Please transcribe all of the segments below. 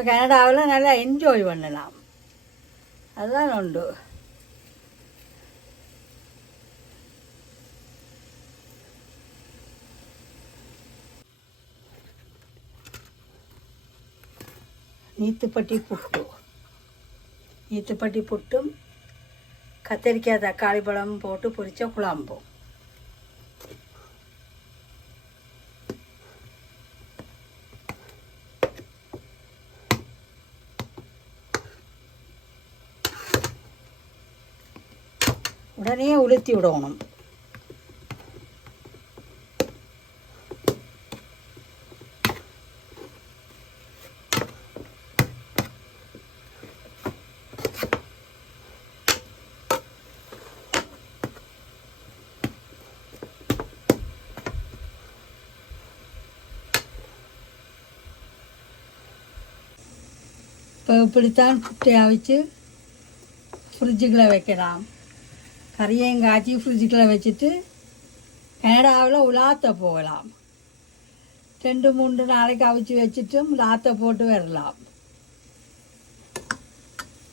இப்போ கனடாவில் நல்லா என்ஜாய் பண்ணலாம். அதுதான் உண்டு. நீத்துப்பட்டி புட்டு. நீத்துப்பட்டி புட்டும் கத்திரிக்காய் தக்காளி பழம் போட்டு பொரிச்ச குழம்பும். உடனே உளுத்தி விடணும். இப்போ இப்படித்தான் புட்டை அவிச்சு ஃப்ரிட்ஜுக்குள்ளே வைக்கலாம். கறியையும் காய்ச்சி ஃப்ரிட்ஜுக்குள்ளே வச்சுட்டு கனடாவில் உலாத்த போகலாம். ரெண்டு மூன்று நாளைக்கு அவிச்சு வச்சுட்டும் லாத்த போட்டு வரலாம்.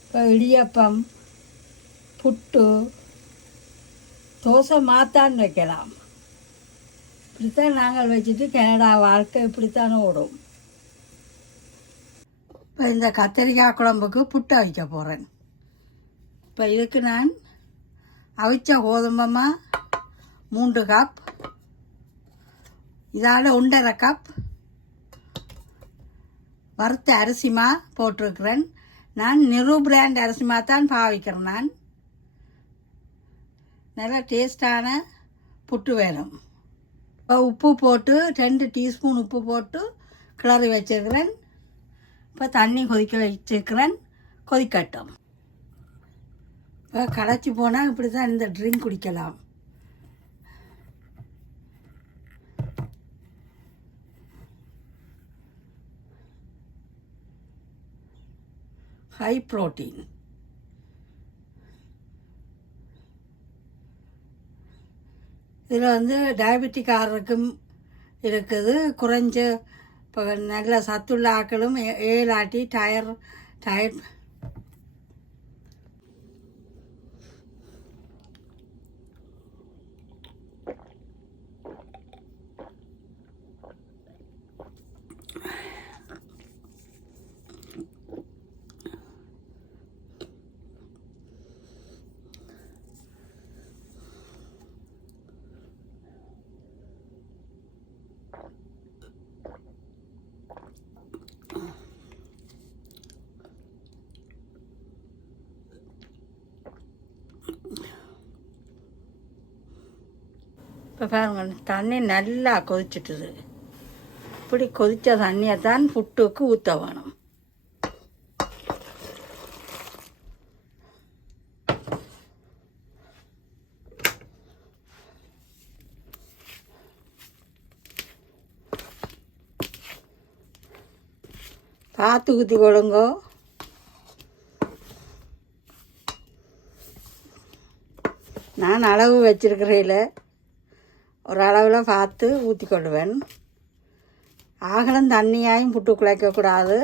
இப்போ இடியப்பம் புட்டு தோசை மாத்தான் வைக்கலாம். இப்படித்தான் நாங்கள் வச்சுட்டு கனடா வாழ்க்கை இப்படித்தான் ஓடும். இப்போ இந்த கத்திரிக்காய் குழம்புக்கு புட்டு வைக்க போகிறேன் இப்போ இதுக்கு நான் அவிச்ச கோதுமமா மூன்று கப் இதால் ஒன்றரை கப் வறுத்த அரிசிமா போட்டிருக்கிறேன். நான் நிறு பிராண்ட் அரிசிமா தான் பாவிக்கிறேன் நான். நல்லா டேஸ்டான புட்டு வேணும். இப்போ உப்பு போட்டு ரெண்டு டீஸ்பூன் உப்பு போட்டு கிளறி வச்சுருக்கிறேன். இப்போ தண்ணி கொதிக்க வச்சிருக்கிறேன். கொதிக்கட்டும். இப்போ களைச்சி போனால் இப்படி தான் இந்த ட்ரிங்க் குடிக்கலாம். ஹை ப்ரோட்டீன் இதில் வந்து டயபெட்டிக்காரருக்கும் இருக்குது. குறைஞ்ச இப்போ நல்ல சத்துள்ள ஆக்களும் ஏ- ஏலாட்டி டயர் டயர் இப்போ பாருங்க தண்ணி நல்லா கொதிச்சிட்டுது. இப்படி கொதித்த தண்ணியை தான் புட்டுக்கு ஊற்ற வேணும். பார்த்து ஊற்றி கொடுங்கோ நான் அளவு வச்சிருக்கிறேல ஒரு அளவில் பார்த்து ஊற்றி கொள்வேன் ஆகலம் தண்ணியாயும் புட்டு குழைக்கக்கூடாது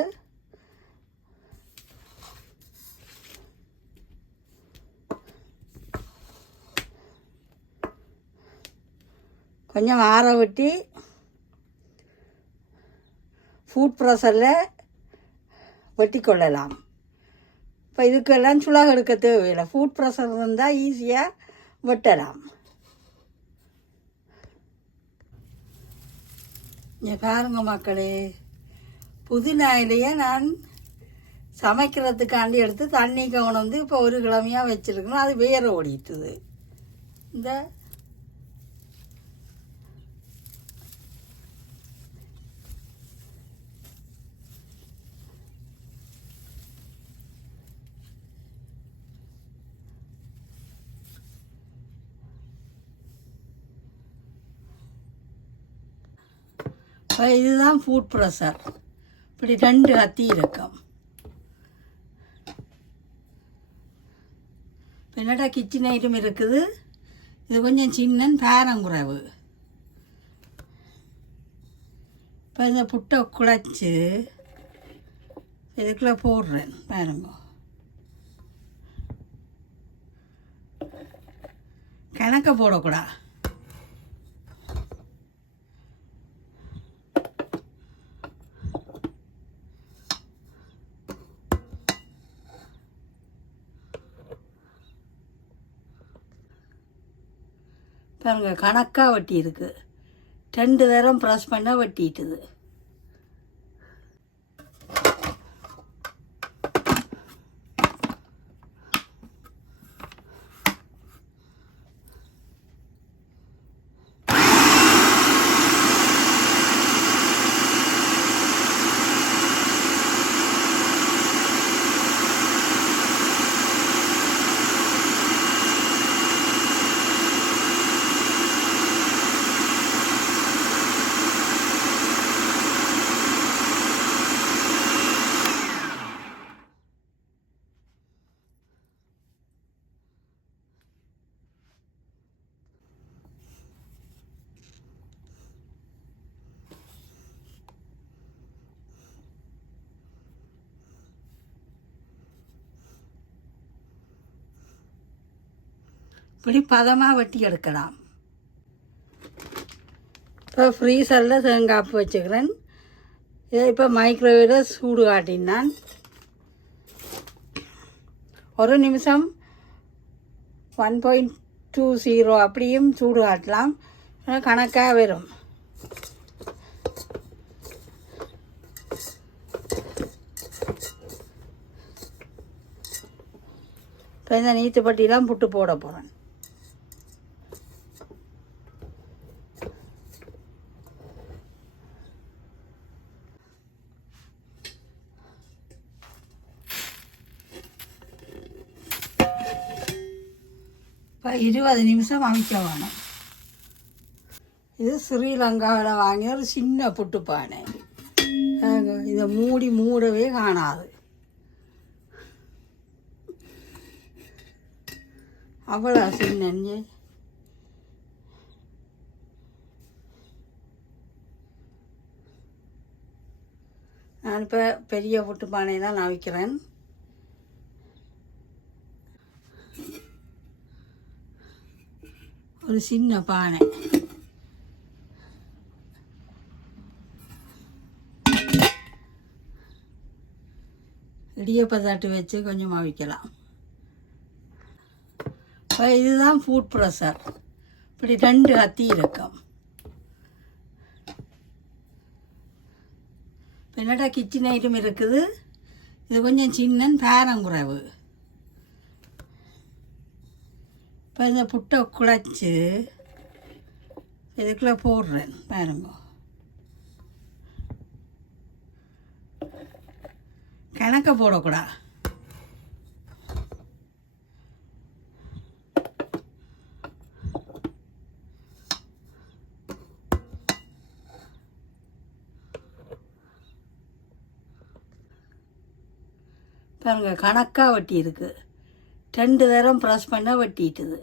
கொஞ்சம் ஆற விட்டு ஃபுட் ப்ரெஷரில் வெட்டி கொள்ளலாம். இப்போ இதுக்கெல்லாம் சுலக எடுக்க தேவையில்லை. ஃபுட் ப்ரெஷர் இருந்தால் ஈஸியாக வெட்டலாம். இங்கே பாருங்க மக்களே. புதினாயிலையே நான் சமைக்கிறதுக்காண்டி எடுத்து தண்ணி கவனம் வந்து இப்போ ஒரு கிழமையாக வச்சுருக்கணும். அது வேற ஓடிட்டுது. இந்த இதுதான் ஃபுட் ப்ரெஷர் இப்படி ரெண்டு கத்தி இருக்கும். இப்போ என்னடா கிச்சன் ஐட்டம் இருக்குது? இது கொஞ்சம் சின்னன் பேரங்குறவு இப்போ இந்த புட்டை குழச்சி இதுக்குள்ளே போடுறேன் பாருங்க. கணக்கை போடக்கூடாது பாருங்கள் கணக்காக வட்டி இருக்குது ரெண்டு தரம் ப்ரெஸ் பண்ணால் வட்டிட்டுது. இப்படி பதமாக வெட்டி எடுக்கலாம். இப்போ ஃப்ரீசரில் தேங்காப்பு வச்சுக்கிறேன். இதை இப்போ மைக்ரோவேவில் சூடு காட்டினான். ஒரு நிமிஷம் ஒன் பாயிண்ட் டூ ஜீரோ அப்படியும் சூடு காட்டலாம். கணக்காக வரும். இப்போ இந்த நீத்துப்பட்டிலாம் புட்டு போட போகிறேன் இப்போ இருபது நிமிஷம் அவிக்க வேணும் இது ஸ்ரீலங்காவில் வாங்கிய ஒரு சின்ன புட்டு பானை இதை மூடி மூடவே காணாது அவ்வளோ சின்ன நான் இப்போ பெரிய புட்டு பானை தான் நான் விற்கிறேன் ஒரு சின்ன பானை. இடியப்ப தட்டு வச்சு கொஞ்சம் அவிக்கலாம் இப்போ இதுதான் ஃபுட் ப்ரெஷர் இப்படி ரெண்டு கத்தி இருக்கும். பின்னடா கிச்சன் ஐட்டம் இருக்குது? இது கொஞ்சம் சின்னன் பேரங்குறவு. இப்போ இந்த புட்டை குழச்சி இதுக்குள்ளே போடுறேன் பாருங்க. கணக்க போடக்கூடாது பாருங்க கணக்காக வட்டி இருக்குது ரெண்டு தரம் ப்ரெஸ் பண்ணால் வெட்டிட்டுது.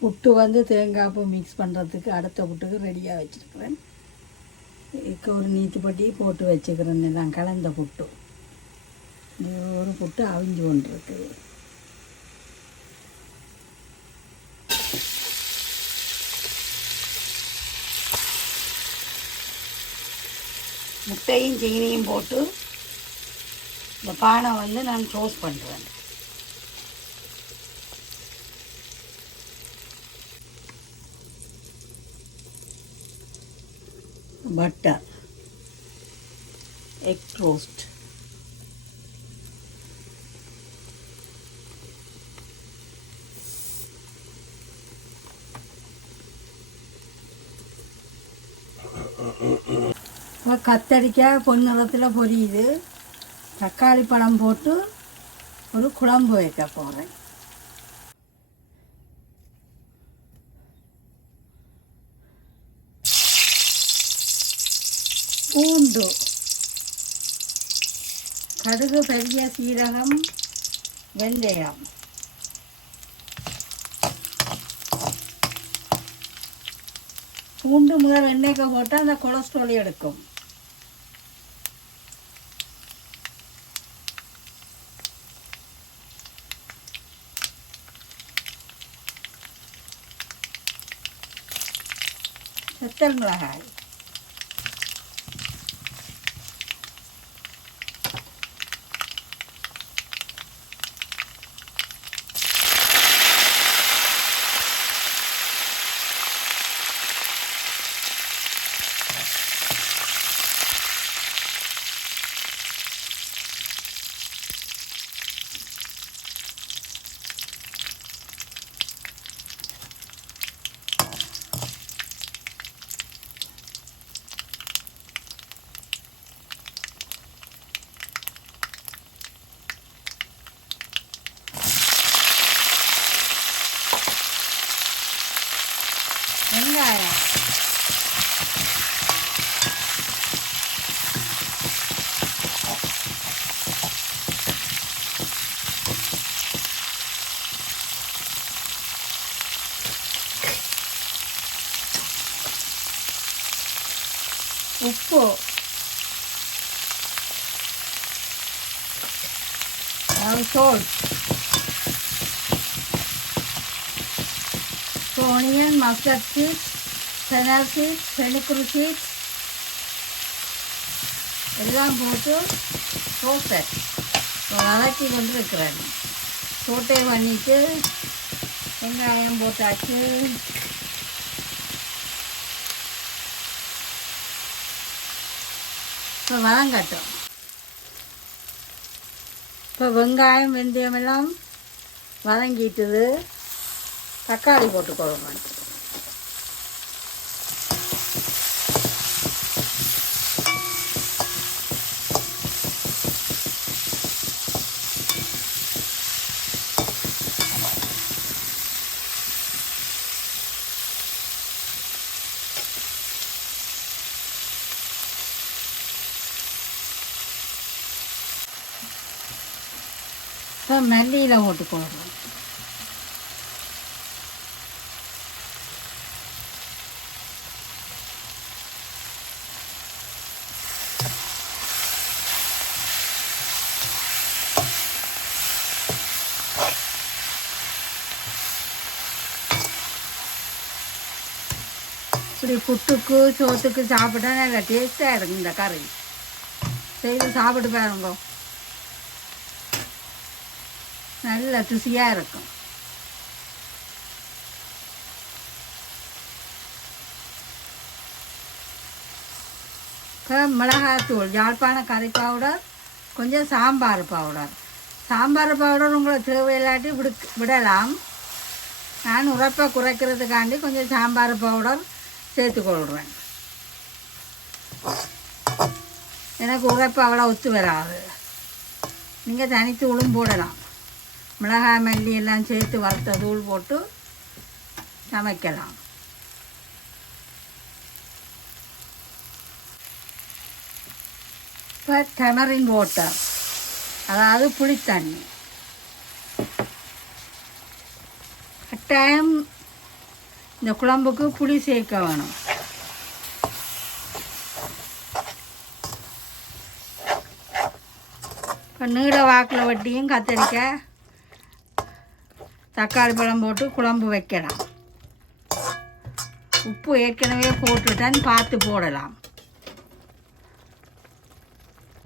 புட்டு வந்து தேங்காய் பூ மிக்ஸ் பண்ணுறதுக்கு அடுத்த புட்டுக்கு ரெடியாக வச்சுருக்கிறேன். இதுக்கு ஒரு நீத்துப்பட்டி போட்டு வச்சுக்கிறேன். நான் கலந்த புட்டு. ஒரு புட்டு அவிஞ்சு கொண்டிருக்கு. முட்டையும் சீனியும் போட்டு இந்த பானை வந்து நான் க்ளோஸ் பண்ணுறேன் பட்டர் எக் ரோஸ்ட் இப்போ கத்தரிக்காய் பொன் பொரியுது. தக்காளி பழம் போட்டு ஒரு குழம்பு வைக்க போகிறேன் பூண்டு கடுகு பெரிய சீரகம் வெந்தயம். பூண்டு முதல் எண்ணெய்க்கு போட்டால் அந்த கொலஸ்ட்ரால் எடுக்கும். செத்தல் மிளகாய் வெங்காயம் உப்பு salt So onion, mustard seeds, fennel seeds, fenugreek seeds எல்லாம் போட்டு ரோஸ்டர் வதக்கி கொண்டு இருக்கிறேன் சோட்டை பண்ணிட்டு வெங்காயம் போட்டாச்சு இப்போ வதங்கட்டும் இப்போ வெங்காயம் வெந்தயம் எல்லாம் வதங்கிட்டுது. தக்காளி போட்டுக்கொள்ளுங்க இப்போ மல்லியில் போட்டுக்கொள்ளுங்க இப்படி புட்டுக்கு சோத்துக்கு சாப்பிட்டா நல்லா டேஸ்ட்டாக இருக்கும் இந்த கறி. செய்து சாப்பிட்டு பாருங்க. நல்ல ருசியாக இருக்கும். மிளகாத்தூள் யாழ்ப்பாண கறி பவுடர் கொஞ்சம் சாம்பார் பவுடர் சாம்பார் பவுடர் உங்களுக்கு தேவையில்லாட்டி விடு விடலாம். நான் உரைப்பை குறைக்கிறதுக்காண்டி கொஞ்சம் சாம்பார் பவுடர் சேர்த்துக்கொள்கிறேன் எனக்கு உரப்பு அவ்வளோ ஒத்து வராது. நீங்கள் தனித்தூளும் போடலாம். மிளகாய் மல்லி எல்லாம் சேர்த்து வறுத்த தூள் போட்டு சமைக்கலாம். இப்போ டெமரின் வாட்டர் அதாவது புளித்தண்ணி. கட்டாயம் இந்த குழம்புக்கு புளி சேர்க்க வேணும். இப்போ நீள வாக்கில் வட்டியும் கத்திரிக்காய் தக்காளி பழம் போட்டு குழம்பு வைக்கலாம். உப்பு ஏற்கனவே போட்டுட்டேன் பார்த்து போடலாம்.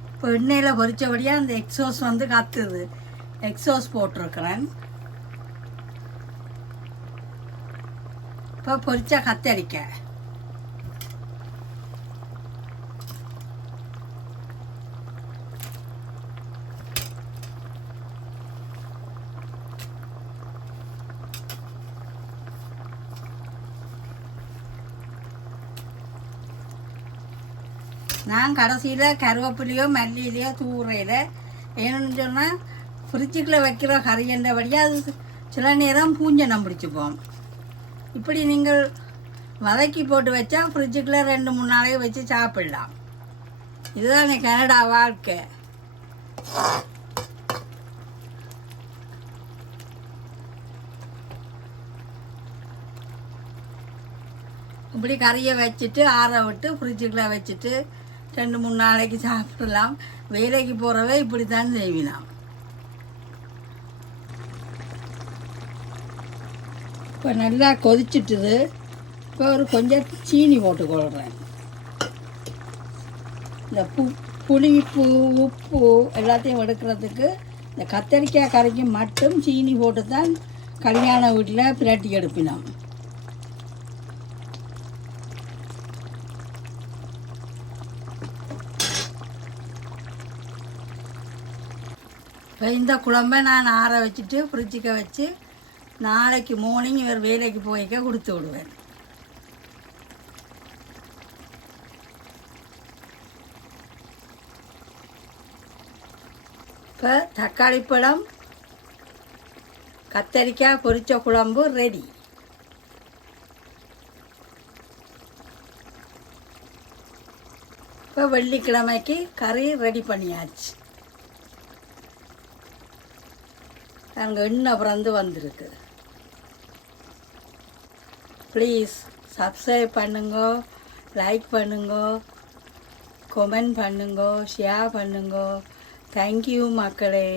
இப்போ எண்ணெயில் பொறிச்சபடியாக அந்த எக்ஸோஸ் வந்து கத்துது. எக்ஸோஸ் போட்டிருக்கிறேன். இப்போ பொறிச்சா கத்தரிக்காய். நான் கடைசியில் கருவேப்பிலையோ மல்லியிலையோ தூரையில் ஏன்னு சொன்னால் ஃப்ரிட்ஜுக்குள்ளே வைக்கிற கறியண்டபடியாக அது சில நேரம் பூஞ்சனம் பிடிச்சிப்போம். இப்படி நீங்கள் வதக்கி போட்டு வச்சா ஃப்ரிட்ஜுக்குள்ளே ரெண்டு மூணு நாளைக்கு வச்சு சாப்பிடலாம். இதுதான் கனடா வாழ்க்கை. இப்படி கறியை வச்சுட்டு ஆற விட்டு ஃப்ரிட்ஜுக்குள்ளே வச்சுட்டு ரெண்டு மூணு நாளைக்கு சாப்பிடலாம். வேலைக்கு போகிறவே இப்படி தான் செய்வினாம் இப்போ நல்லா கொதிச்சிட்டுது. இப்போ ஒரு கொஞ்சம் சீனி போட்டுக்கொள்கிறேன் இந்த பு புளிப்பு உப்பு எல்லாத்தையும் எடுக்கிறதுக்கு இந்த கத்தரிக்காய் கறிக்கு மட்டும் சீனி போட்டு தான் கல்யாண வீட்டில் பிரட்டி எடுப்பினோம் இந்த குழம்பை நான் ஆற வச்சுட்டு ஃப்ரிட்ஜுக்கு வச்சு நாளைக்கு மார்னிங் இவர் வேலைக்கு போய்க்க கொடுத்து விடுவேன். இப்போ தக்காளி பழம் கத்தரிக்காய் பொரிச்ச குழம்பு ரெடி இப்போ வெள்ளிக்கிழமைக்கு கறி ரெடி பண்ணியாச்சு. நாங்கள் இன்னும் பிறந்து வந்திருக்கு. ப்ளீஸ் சப்ஸ்கிரைப் பண்ணுங்க லைக் பண்ணுங்க கொமெண்ட் பண்ணுங்க ஷேர் பண்ணுங்க. தேங்க்யூ மக்களே.